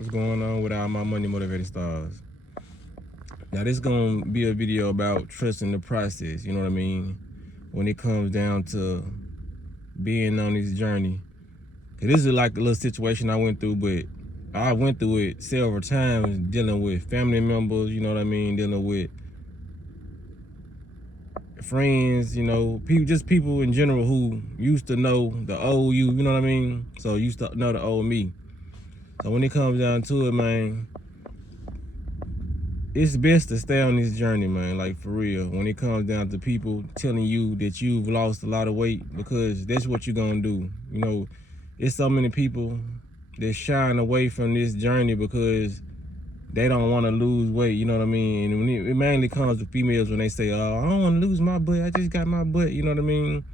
What's going on with all my money motivated stars? Now this gonna be a video about trusting the process, you know what I mean? When it comes down to being on this journey. This is like a little situation I went through, but I went through it several times dealing with family members, you know what I mean? Dealing with friends, you know, people in general who used to know the old you know what I mean? So used to know the old me. So when it comes down to it, man, it's best to stay on this journey, man, like for real. When it comes down to people telling you that you've lost a lot of weight, because that's what you're gonna do. You know, it's so many people that shying away from this journey because they don't want to lose weight, you know what I mean? And when it mainly comes to females when they say, oh, I don't want to lose my butt, I just got my butt, you know what I mean?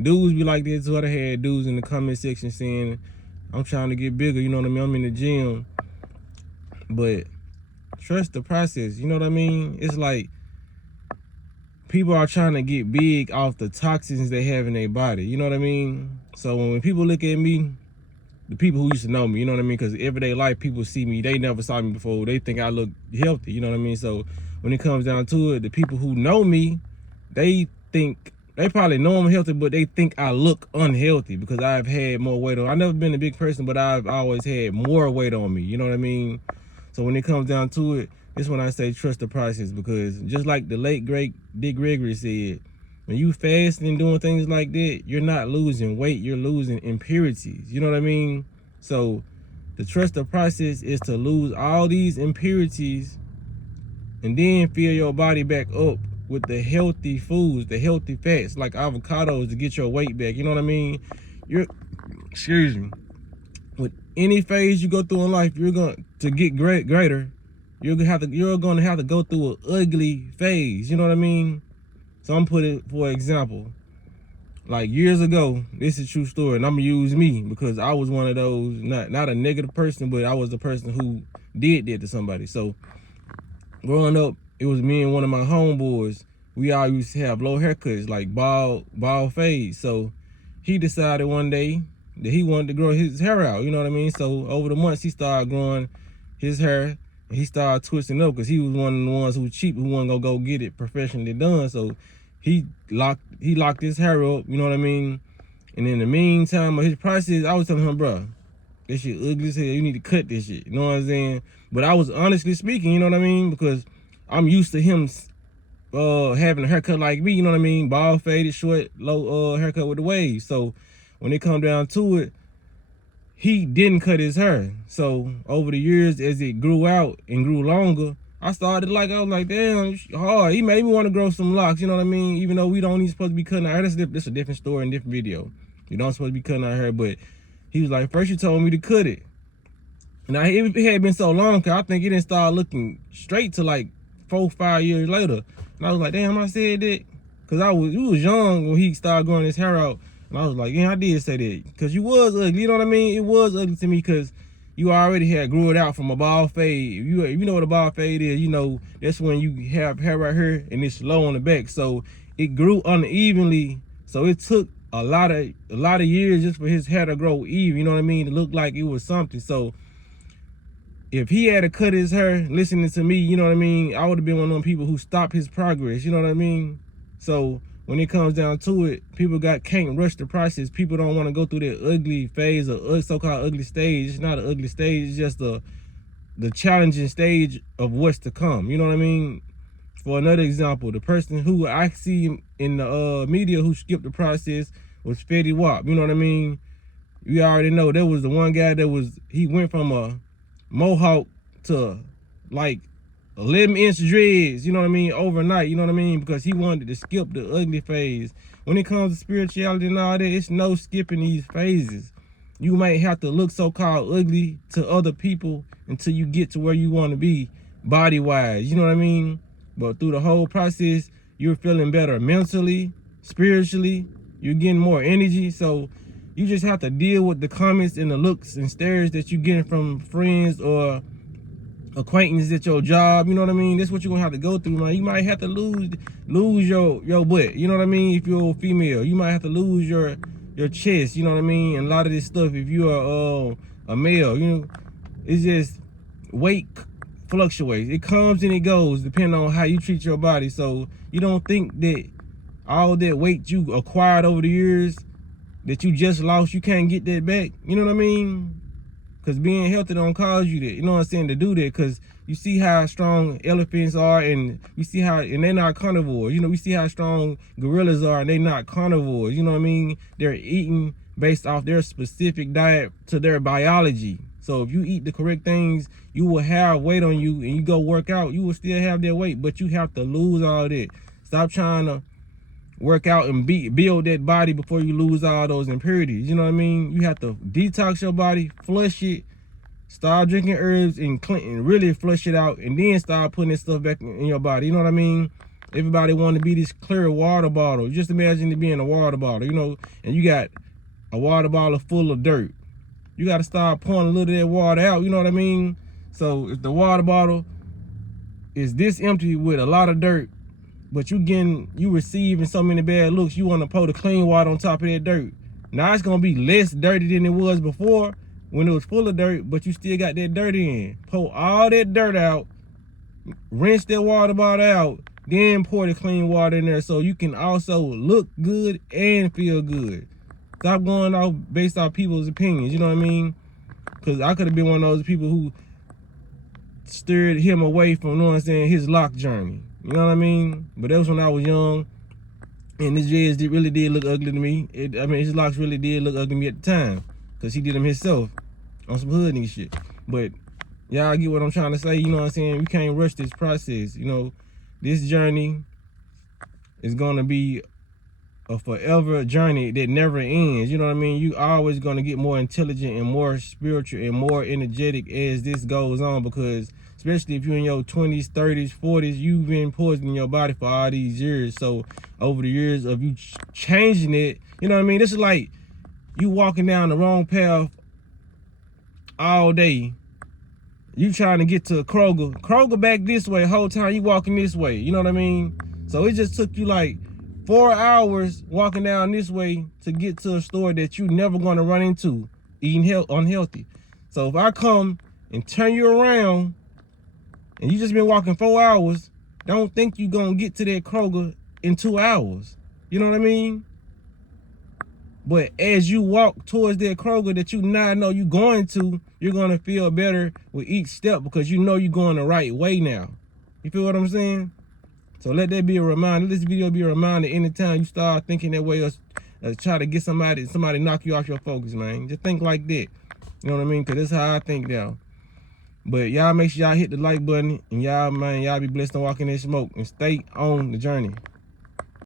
Dudes be like this too. I had dudes in the comment section saying, I'm trying to get bigger, you know what I mean? I'm in the gym. But trust the process, you know what I mean? It's like people are trying to get big off the toxins they have in their body, you know what I mean? So when people look at me, the people who used to know me, you know what I mean? Because everyday life, people see me, they never saw me before, they think I look healthy, you know what I mean? So when it comes down to it, the people who know me, they probably know I'm healthy, but they think I look unhealthy because I've had more weight on. I've never been a big person, but I've always had more weight on me, you know what I mean? So when it comes down to it, it's when I say trust the process, because just like the late great Dick Gregory said, when you fasting and doing things like that, you're not losing weight, you're losing impurities. You know what I mean? So the trust the process is to lose all these impurities and then fill your body back up with the healthy foods, the healthy fats like avocados to get your weight back. You know what I mean? Excuse me. With any phase you go through in life, you're going to get greater. You're gonna have to go through an ugly phase. You know what I mean? So I'm putting, for example, like years ago, this is a true story, and I'm gonna use me because I was one of those, not a negative person, but I was the person who did that to somebody. So growing up, it was me and one of my homeboys. We all used to have low haircuts, like bald fades. So he decided one day that he wanted to grow his hair out, you know what I mean? So over the months, he started growing his hair, and he started twisting up because he was one of the ones who was cheap, who wasn't gonna go get it professionally done. So he locked his hair up, you know what I mean? And in the meantime of his process, I was telling him, bro, this shit ugly as hell. You need to cut this shit. You know what I'm saying? But I was honestly speaking, you know what I mean? Because I'm used to him having a haircut like me, you know what I mean? Bald, faded, short, low haircut with the waves. So when it come down to it, he didn't cut his hair. So over the years, as it grew out and grew longer, I was like, damn, it's hard. He made me want to grow some locks, you know what I mean? Even though we don't even supposed to be cutting our hair. That's a different story and different video. You don't supposed to be cutting our hair, but he was like, first you told me to cut it. And it had been so long, cause I think it didn't start looking straight to like 4-5 years later. And I was like, damn, I said that. Cause he was young when he started growing his hair out. And I was like, yeah, I did say that. Cause you was ugly, you know what I mean? It was ugly to me cause you already had grew it out from a bald fade. You know what a bald fade is, you know, that's when you have hair right here and it's low on the back. So it grew unevenly. So it took a lot of years just for his hair to grow even, you know what I mean? To look like it was something. So if he had to cut his hair listening to me, you know what I mean, I would have been one of them people who stopped his progress, you know what I mean? So when it comes down to it, people can't rush the process. People don't want to go through that ugly phase or so-called ugly stage. It's not an ugly stage, it's just the challenging stage of what's to come, you know what I mean? For another example, the person who I see in the media who skipped the process was Fetty Wap, you know what I mean? You already know there was the one guy he went from a mohawk to like 11-inch dreads, you know what I mean, overnight, you know what I mean, because he wanted to skip the ugly phase. When it comes to spirituality and all that, it's no skipping these phases. You might have to look so-called ugly to other people until you get to where you want to be body-wise, you know what I mean? But through the whole process, you're feeling better mentally, spiritually, you're getting more energy. So you just have to deal with the comments and the looks and stares that you're getting from friends or acquaintances at your job, you know what I mean? That's what you're gonna have to go through, man. You might have to lose your butt, you know what I mean? If you're a female, you might have to lose your chest, you know what I mean? And a lot of this stuff, if you are a male, you know, it's just weight fluctuates. It comes and it goes depending on how you treat your body. So you don't think that all that weight you acquired over the years that you just lost, you can't get that back. You know what I mean? Because being healthy don't cause you that, you know what I'm saying, to do that. Because you see how strong elephants are, and you see how, and they're not carnivores. You know, we see how strong gorillas are, and they're not carnivores. You know what I mean? They're eating based off their specific diet to their biology. So if you eat the correct things, you will have weight on you, and you go work out, you will still have that weight, but you have to lose all that. Stop trying to work out and build that body before you lose all those impurities. You know what I mean? You have to detox your body, flush it, start drinking herbs and really flush it out, and then start putting this stuff back in your body. You know what I mean? Everybody want to be this clear water bottle. Just imagine it being a water bottle, you know, and you got a water bottle full of dirt. You got to start pouring a little of that water out. You know what I mean? So if the water bottle is this empty with a lot of dirt, but you receiving so many bad looks, you want to pour the clean water on top of that dirt. Now it's gonna be less dirty than it was before when it was full of dirt, but you still got that dirt in. Pour all that dirt out, rinse that water bottle out, then pour the clean water in there so you can also look good and feel good. Stop going off based off people's opinions, you know what I mean? Because I could have been one of those people who steered him away from, you know what I'm saying, his lock journey. You know what I mean? But that was when I was young, and his dreads really did look ugly to me. I mean, his locks really did look ugly to me at the time, because he did them himself on some hood nigga shit. But y'all get what I'm trying to say, you know what I'm saying? We can't rush this process. You know, this journey is gonna be a forever journey that never ends. You know what I mean? You always gonna get more intelligent and more spiritual and more energetic as this goes on, because especially if you're in your 20s, 30s, 40s, you've been poisoning your body for all these years. So over the years of you changing it, you know what I mean? This is like you walking down the wrong path all day. You trying to get to Kroger back this way, the whole time you walking this way. You know what I mean? So it just took you like 4 hours walking down this way to get to a store that you never gonna run into eating unhealthy. So if I come and turn you around and you just been walking 4 hours, don't think you gonna get to that Kroger in 2 hours. You know what I mean? But as you walk towards that Kroger that you now know you're going to, you're gonna feel better with each step because you know you're going the right way now. You feel what I'm saying? So let that be a reminder. Let this video be a reminder anytime you start thinking that way or try to get somebody knock you off your focus, man. Just think like that. You know what I mean? Because that's how I think now. But y'all make sure y'all hit the like button, and y'all be blessed and walk in that smoke and stay on the journey.